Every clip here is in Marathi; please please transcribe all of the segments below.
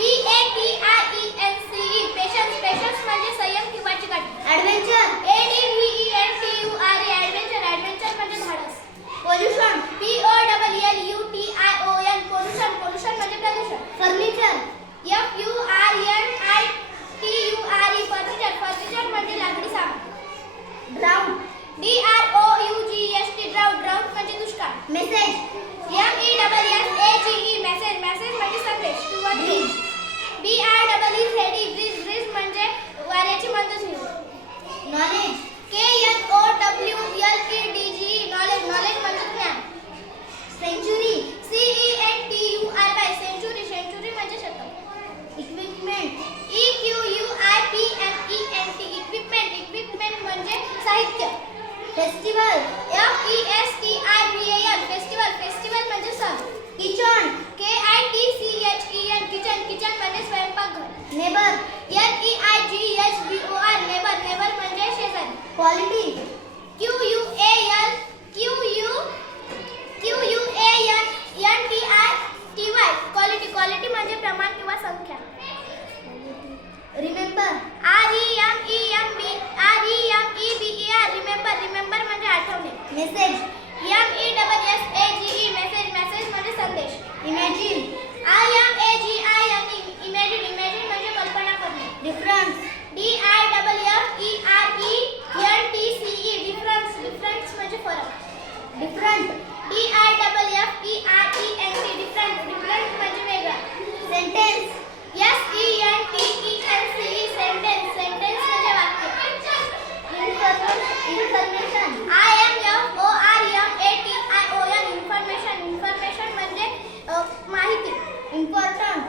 PATIENCE पेशन्स पेशन्स म्हणजे संयम किंवा चिकाटी. ॲडव्हेंचर ADVENTURE ॲडव्हेंचर ॲडव्हेंचर म्हणजे धाडस. पोल्युशन POLLUTION पोल्युशन पोल्युशन म्हणजे प्रदूषण. फर्निचर FURNITURE फर्निचर फर्निचर म्हणजे लाकडी सामान. ड्राउट DROUGHT ड्राउट ड्राउट म्हणजे दुष्काळ. मेसेज MESSAGE मेसेज मेसेज म्हणजे संदेश किंवा ब्रिज BREEZE ब्रिज म्हणजे वाऱ्याची मंद झुळूक. नॉलेज KNOWLEDGE नॉलेज नॉलेज म्हणजे ज्ञान. सेंचुरी CENTURY सेंचुरी सेंचुरी म्हणजे शतक. इक्विपमेंट EQUIPMENT इक्विपमेंट म्हणजे साहित्य. फेस्टिवल FESTIVAL फेस्टिवल म्हणजे सण. किचन KITCHEN किचन म्हणजे स्वयंपाकघर. नेबर NEIGHBOR नेबर म्हणजे शेजारी. क्वालिटी QUANTY क्वालिटी म्हणजे प्रमाण किंवा संख्या. रिमेंबर रिमेंबर म्हणजे आठवणे. मेसेज MESSAGE मेसेज म्हणजे संदेश. इमॅजिन इमॅजिन म्हणजे कल्पना करणे. डिफरन्स DIFFERENTCE डिफरन्स म्हणजे फरक. डिफरंट DIFFERENT डिफरंट म्हणजे वेगळा. सेंटेन्स SENTENCE सेंटेन्स म्हणजे वाक्य. इन्फॉर्मेशन INFORMATION इन्फॉर्मेशन म्हणजे माहिती. इम्पॉर्टंट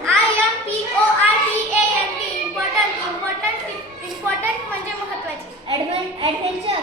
IMPORTANT इम्पॉर्टंट म्हणजे महत्त्वाचे. ॲडव्हेंचर